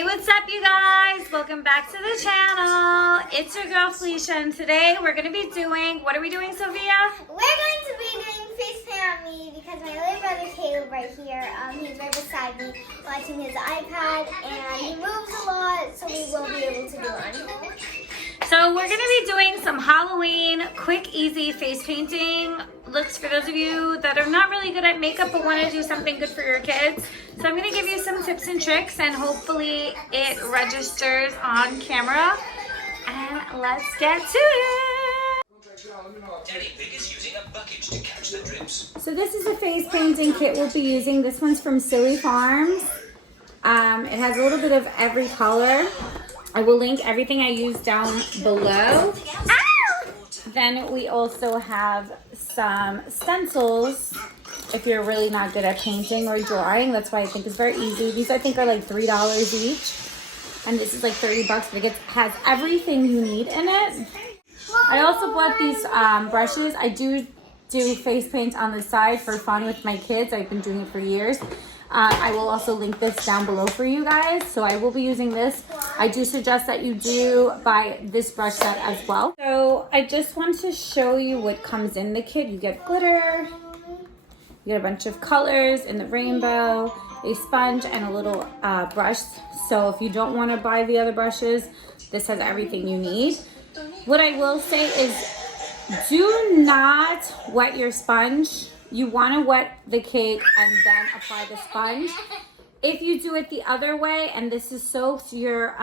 Hey, what's up, you guys? Welcome back to the channel. It's your girl Felicia, and today we're going to be doing, what are we doing, Sophia? We're going to be doing Facepainting on me because my little brother Caleb right here, he's right beside me watching his iPad, and he moves a lot, so we will be able to do it on him. So we're going to be doing some Halloween quick, easy face painting looks for those of you that are not really good at makeup but want to do something good for your kids. So I'm going to give you some tips and tricks, and hopefully it registers on camera. And let's get to it. So this is a face painting kit we'll be using. This one's from SillyFarm. It has a little bit of every color. I will link everything I use down below. Ow! Then we also have some stencils if you're really not good at painting or drawing. That's why I think it's very easy. These I think are like $3 each. And this is like 30 bucks, but it has everything you need in it. I also bought these brushes. I do face paint on the side for fun with my kids. I've been doing it for years. I will also link this down below for you guys. So I will be using this. I do suggest that you do buy this brush set as well. So I just want to show you what comes in the kit. You get glitter, you get a bunch of colors in the rainbow, a sponge, and a little brush. So if you don't want to buy the other brushes, this has everything you need. What I will say is do not wet your sponge. You want to wet the cake and then apply the sponge. If you do it the other way and this is soaked, your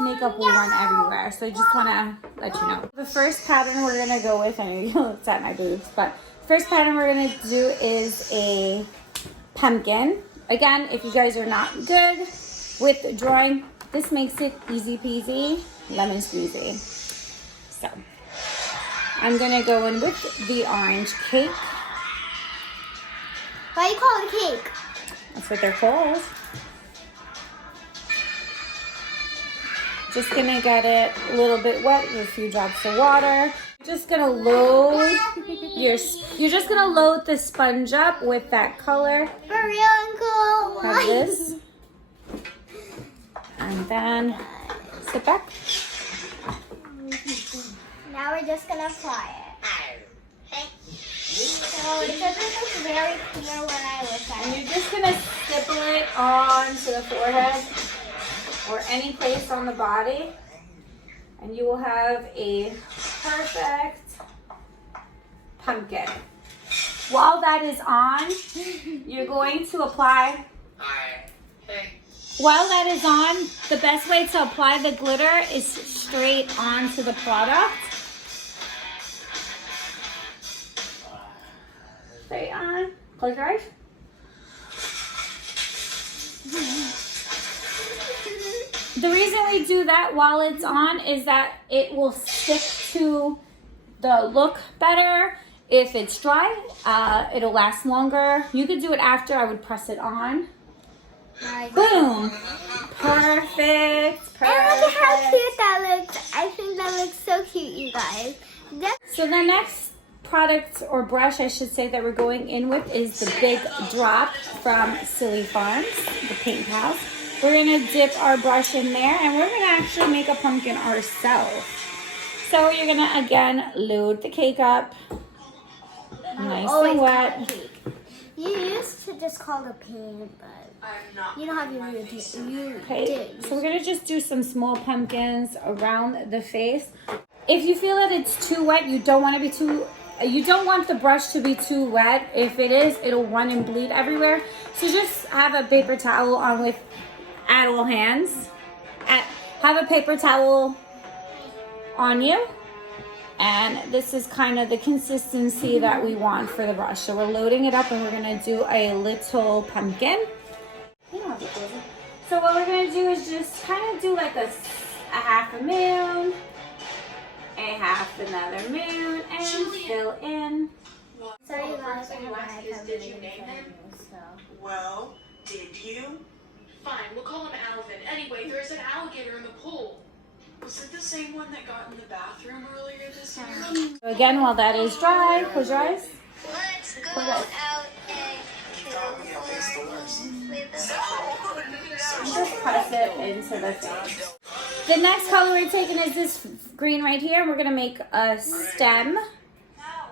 makeup will run everywhere. So I just want to let you know. The first pattern we're going to go with, I know you looked at my boobs, but first pattern we're going to do is a pumpkin. Again, if you guys are not good with drawing, this makes it easy peasy, lemon squeezy. So I'm going to go in with the orange cake. Why do you call it a cake? That's what they're called. Just gonna get it a little bit wet with a few drops of water. Just gonna load you're just gonna load the sponge up with that color. For real, Uncle. Have this. And then sit back. Now we're just gonna apply it. So because this is very clear when I look at And it. you're just gonna stipple it onto the forehead or any place on the body, and you will have a perfect pumpkin. While that is on, you're going to apply. While that is on, the best way to apply the glitter is straight onto the product. Straight on. Close your eyes. The reason we do that while it's on is that it will stick to the look better. If it's dry, it'll last longer. You could do it after. I would press it on. Boom. Perfect. And look at how cute that looks. I think that looks so cute, you guys. So the next product or brush, I should say, that we're going in with is the Big Drop from SillyFarm, the paint house. We're going to dip our brush in there, and we're going to actually make a pumpkin ourselves. So you're going to, again, load the cake up. Nice and wet. You used to just call it paint, but you don't have to do it. Okay, so we're going to just do some small pumpkins around the face. If you feel that it's too wet, you don't want the brush to be too wet. If it is, it'll run and bleed everywhere. So just have a paper towel on with adult hands. Have a paper towel on you. And this is kind of the consistency that we want for the brush. So we're loading it up, and we're going to do a little pumpkin. You don't have to close it. So what we're going to do is just kind of do like a half a moon, a half another moon, and fill in. Sorry, you guys. Did you name him? Well, did you? Fine, we'll call him Alvin. Anyway, there's an alligator in the pool. Was it the same one that got in the bathroom earlier this year? So again, while that is dry, close your eyes. Let's go Close your eyes. out and kill the So Just press it into the face. The next color we're taking is this green right here. We're gonna make a stem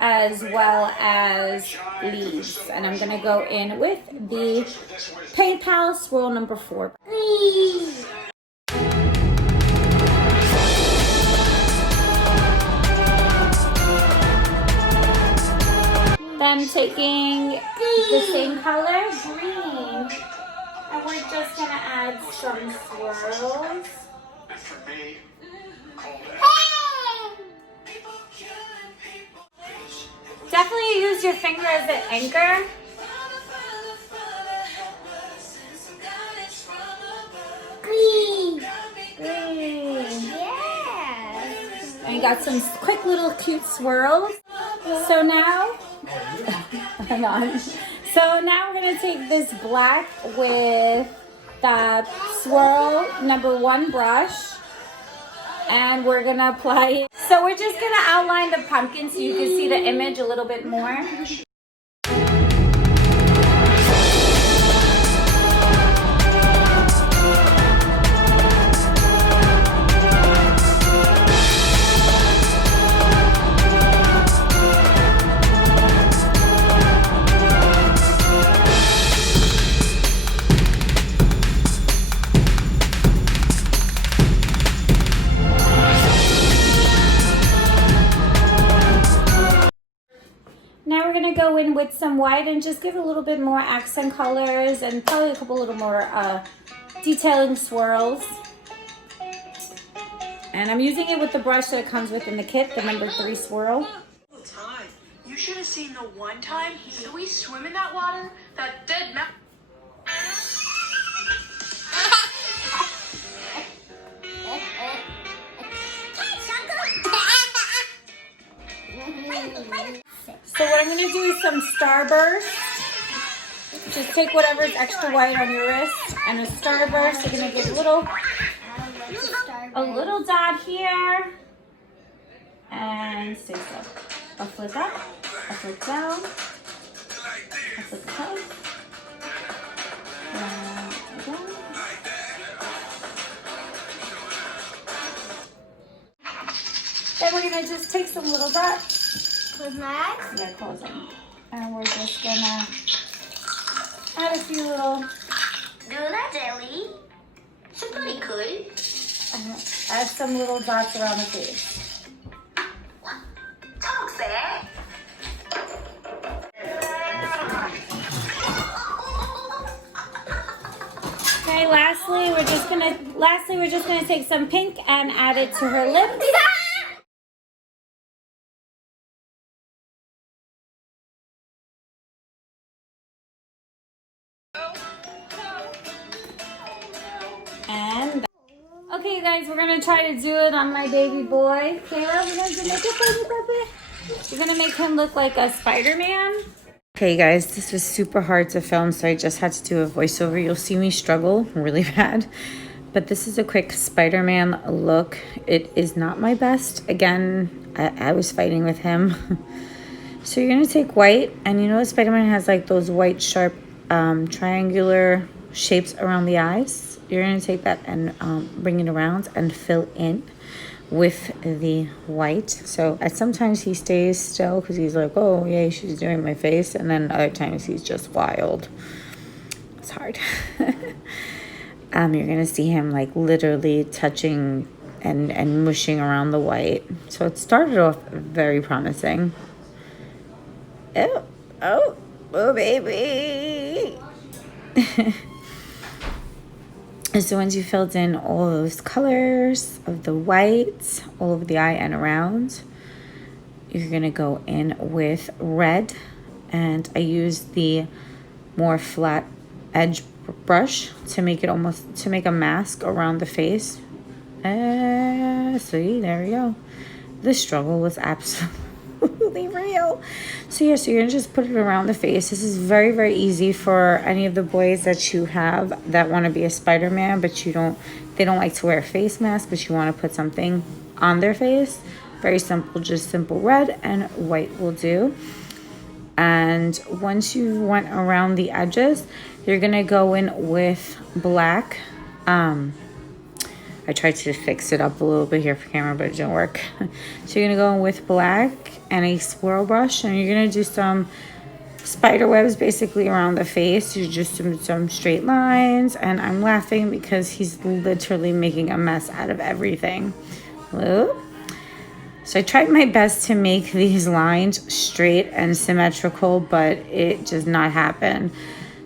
as well as leaves. And I'm gonna go in with the Paint Pal Swirl number 4. Then taking the same color, green, and we're just gonna add some swirls. Definitely use your finger as an anchor. Green. Green. Yes. And you got some quick little cute swirls. So now, hang on. So now we're gonna take this black with the swirl number 1 brush, and we're gonna apply it. So we're just gonna outline the pumpkin so you can see the image a little bit more. Now we're gonna go in with some white and just give a little bit more accent colors and probably a couple little more detailing swirls. And I'm using it with the brush that comes with in the kit, the number 3 swirl. Time. You should have seen the one time we swim in that water. That dead mountain. So what I'm going to do is some starburst. Just take whatever's extra white on your wrist and a starburst. You're going to get a little dot here. And stay still. A flick up, a flick down, a flick up. And again. Then we're going to just take some little dots. Close my eyes? Yeah, close them. And we're just gonna add a few little... DoNOT jelly. It's pretty good. Add some little dots around the face. Talk fast. Okay, lastly, we're just gonna take some pink and add it to her lips. And okay, you guys, we're gonna try to do it on my baby boy. Kayla, we're gonna make it baby puppy. We're gonna make him look like a Spider-Man. Okay, guys, this was super hard to film, so I just had to do a voiceover. You'll see me struggle really bad, but this is a quick Spider-Man look. It is not my best. Again, I was fighting with him. So you're gonna take white, and you know Spider-Man has like those white sharp triangular shapes around the eyes. You're going to take that and bring it around and fill in with the white. So sometimes he stays still because he's like, oh, yeah, she's doing my face. And then other times he's just wild. It's hard. You're going to see him like literally touching and mushing around the white. So it started off very promising. Oh, baby. And so once you filled in all those colors of the white all over the eye and around, you're gonna go in with red, and I used the more flat edge brush to make it to make a mask around the face. See, there we go. The struggle was absolutely real. So yeah, so you're gonna just put it around the face. This is very, very easy for any of the boys that you have that want to be a Spider-Man, but they don't like to wear a face mask, but you want to put something on their face. Very simple, just simple red and white will do. And once you went around the edges, you're gonna go in with black I tried to fix it up a little bit here for camera, but it didn't work. So you're gonna go in with black and a swirl brush, and you're gonna do some spider webs basically around the face. You just do some straight lines, and I'm laughing because he's literally making a mess out of everything. Whoop. So I tried my best to make these lines straight and symmetrical, but it does not happen.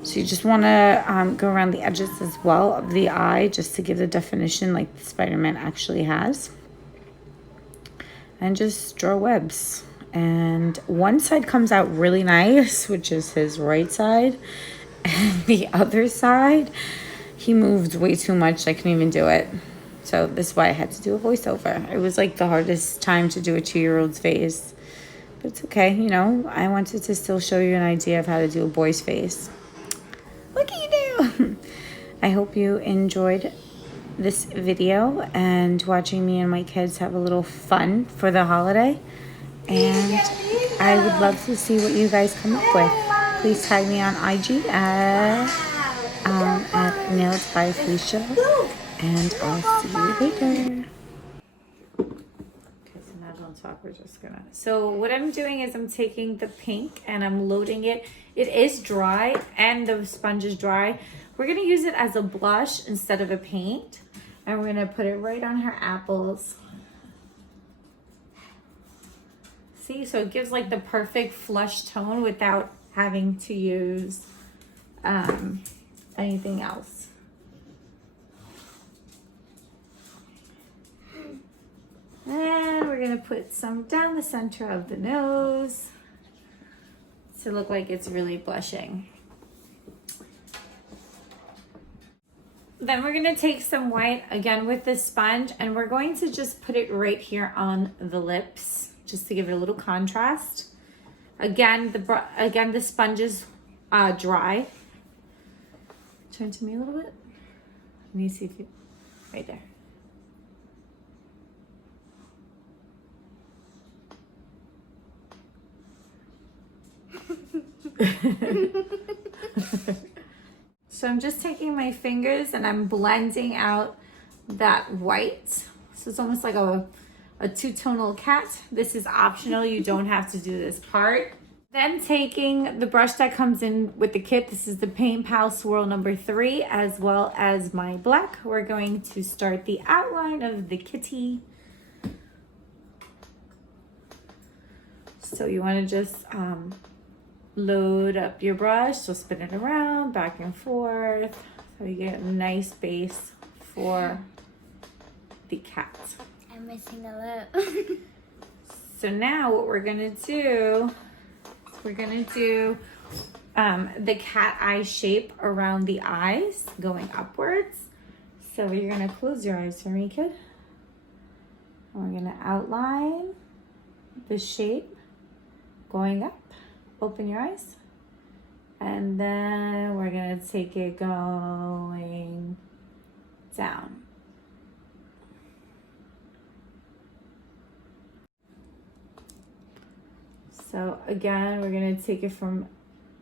So you just want to go around the edges as well of the eye, just to give the definition like Spider-Man actually has. And just draw webs. And one side comes out really nice, which is his right side. And the other side, he moved way too much. I couldn't even do it. So this is why I had to do a voiceover. It was like the hardest time to do a 2-year-old's face. But it's okay, you know. I wanted to still show you an idea of how to do a boy's face. Look at you do! I hope you enjoyed this video and watching me and my kids have a little fun for the holiday. And I would love to see what you guys come up with. Please tag me on IG at Nailed by Felicia. And I'll see you later. Okay, so now don't talk, we're just gonna. So what I'm doing is I'm taking the pink and I'm loading it. It is dry and the sponge is dry. We're gonna use it as a blush instead of a paint. And we're gonna put it right on her apples. See, so it gives like the perfect flush tone without having to use anything else. And we're gonna put some down the center of the nose to look like it's really blushing. Then we're gonna take some white again with the sponge, and we're going to just put it right here on the lips, just to give it a little contrast. Again, the sponge is dry. Turn to me a little bit. Let me see if you, right there. So I'm just taking my fingers and I'm blending out that white. So it's almost like a two-tonal cat. This is optional. You don't have to do this part. Then taking the brush that comes in with the kit, this is the Paint Pal Swirl number 3, as well as my black. We're going to start the outline of the kitty. So you want to just load up your brush, so spin it around, back and forth, so you get a nice base for the cat. I'm missing a lip. So now what we're gonna do, the cat eye shape around the eyes going upwards. So you're gonna close your eyes for me, kid. And we're gonna outline the shape going up. Open your eyes. And then we're gonna take it going down. So again, we're gonna take it from,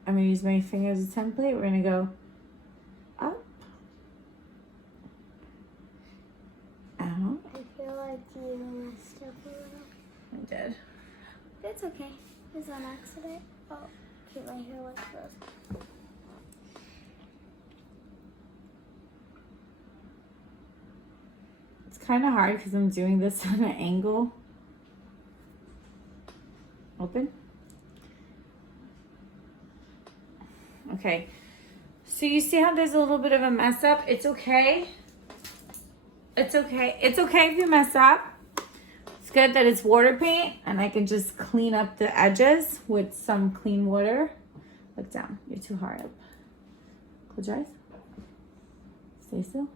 I'm gonna use my finger as a template. We're gonna go up, out. I feel like you messed up a little. I did. It's okay. It's on accident. Oh, keep my hair like this. It's kind of hard because I'm doing this on an angle. Open. Okay. So you see how there's a little bit of a mess up? It's okay. It's okay. It's okay if you mess up. It's good that it's water paint and I can just clean up the edges with some clean water. Look down. You're too hard up. Close your eyes. Stay still.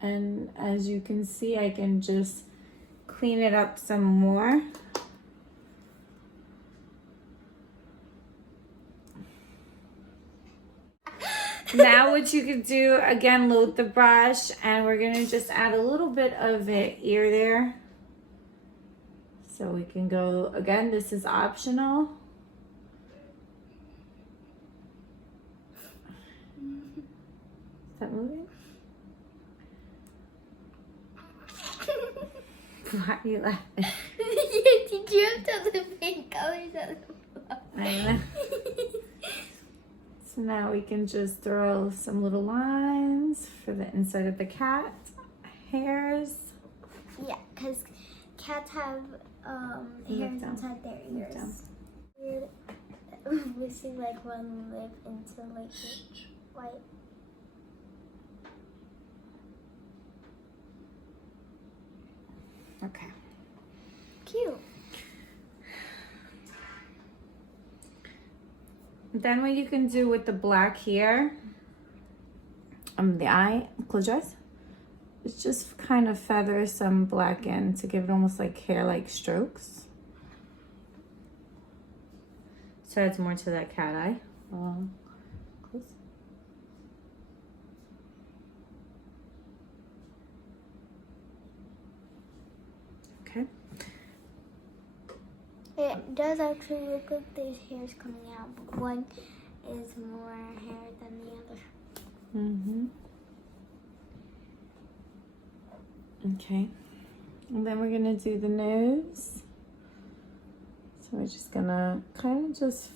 And as you can see, I can just clean it up some more. Now what you can do, again, load the brush, and we're gonna just add a little bit of an ear there. So we can go, again, this is optional. Is that moving? Why are you laughing? Did you have to the pink colors on the floor? I know. So now we can just throw some little lines for the inside of the cat hairs. Yeah, because cats have hairs inside their ears. Weird. Missing like one lip into like white. Okay. Cute. Then what you can do with the black here, the eye, close your eyes, is just kind of feather some black in to give it almost like hair-like strokes. So adds more to that cat eye. Close. Okay. It does actually look like there's hairs coming out, but one is more hair than the other. Mm-hmm. Okay. And then we're gonna do the nose. So we're just gonna kind of just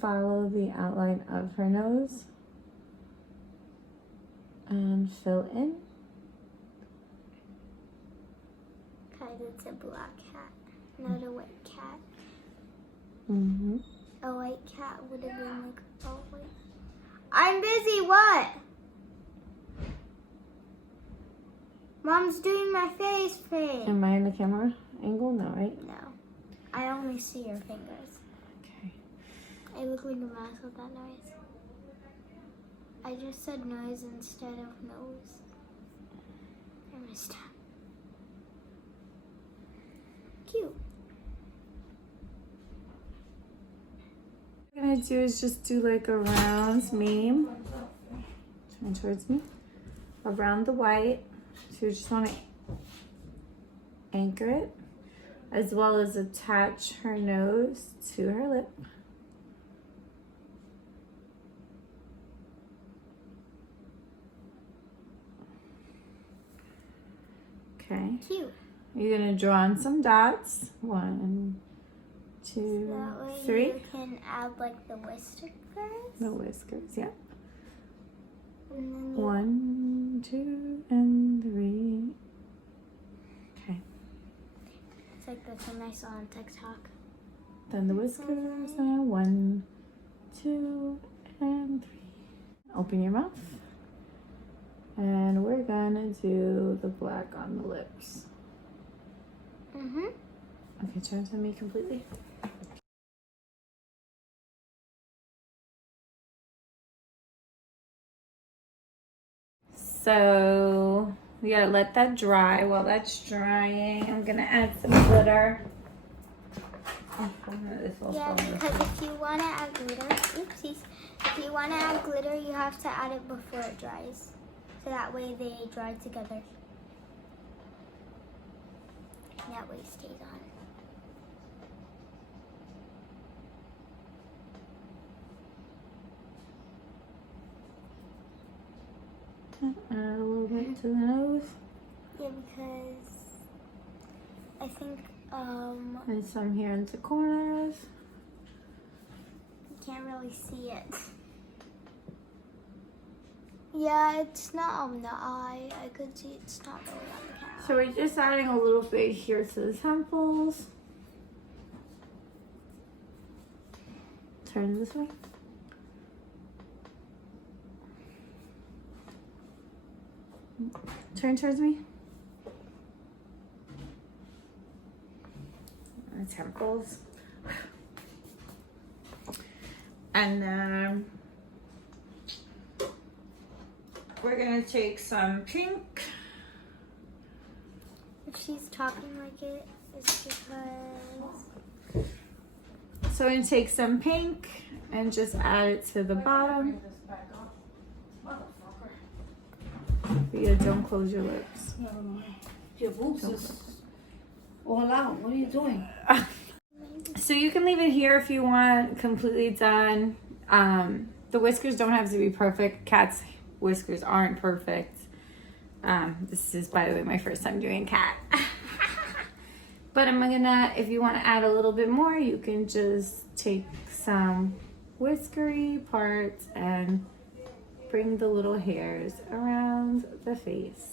follow the outline of her nose and fill in. Because it's a black cat, not a white cat. Mm-hmm. A white cat would have been like, oh wait. I'm busy, what? Mom's doing my face paint. Am I in the camera angle? No, right? No. I only see your fingers. Okay. I look like a mouse with that noise. I just said noise instead of nose. I messed up. Cute. What I'm gonna do is just do like a round meme. Turn towards me. Around the white. So you just want to anchor it, as well as attach her nose to her lip. Okay. Cute. You're gonna draw on some dots. 1, 2, That way 3. you can add like the whiskers. The whiskers, yeah. And then 1, 2, and 3. Okay. it's like the thing I saw on TikTok. Then the whiskers. 1, 2, and 3. Open your mouth. And we're gonna do the black on the lips. Mm-hmm. Okay, turn to me completely. So we gotta let that dry. While that's drying, I'm gonna add some glitter. Yeah, because if you want to add glitter, oopsies. If you want to add glitter, you have to add it before it dries. So that way they dry together. And that way it stays on. Add a little bit to the nose. Yeah, because I think And some here in the corners. you can't really see it. Yeah, it's not on the eye. I could see it's not really on the camera. So we're just adding a little bit here to the temples. Turn this way. Turn towards me. The temples. And then we're gonna take some pink. If she's talking like it, it's because... So we're gonna take some pink and just add it to the bottom. Yeah, don't close your lips. Your boobs is all out. What are you doing? So you can leave it here if you want, completely done. The whiskers don't have to be perfect. Cats whiskers aren't perfect. This is, by the way, my first time doing cat. But I'm gonna, if you want to add a little bit more, you can just take some whiskery parts and bring the little hairs around the face.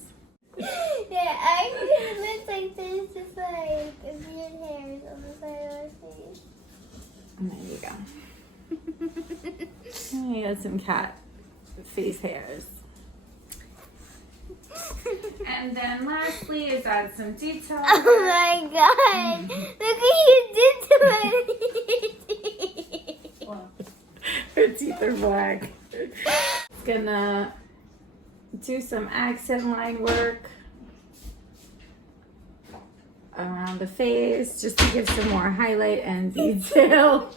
Yeah, actually it looks like this, just like a beard hairs on the side of my face. And there you go. And you got some cat face hairs. And then lastly is add some detail. Oh my god! Look what you did to my Her teeth are black. It's gonna do some accent line work around the face just to give some more highlight and detail.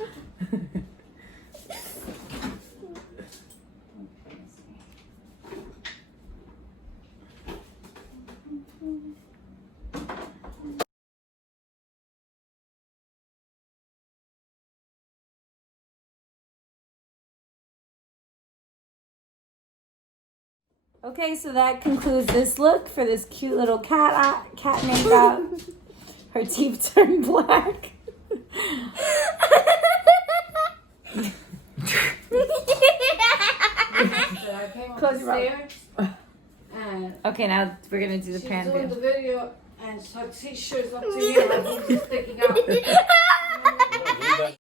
Okay, so that concludes this look for this cute little cat makeup. Her teeth turned black. Close your eyes. And Okay, now we're gonna do the she's pan doing view. the video, and her t-shirt's up to here, her boobs are sticking out.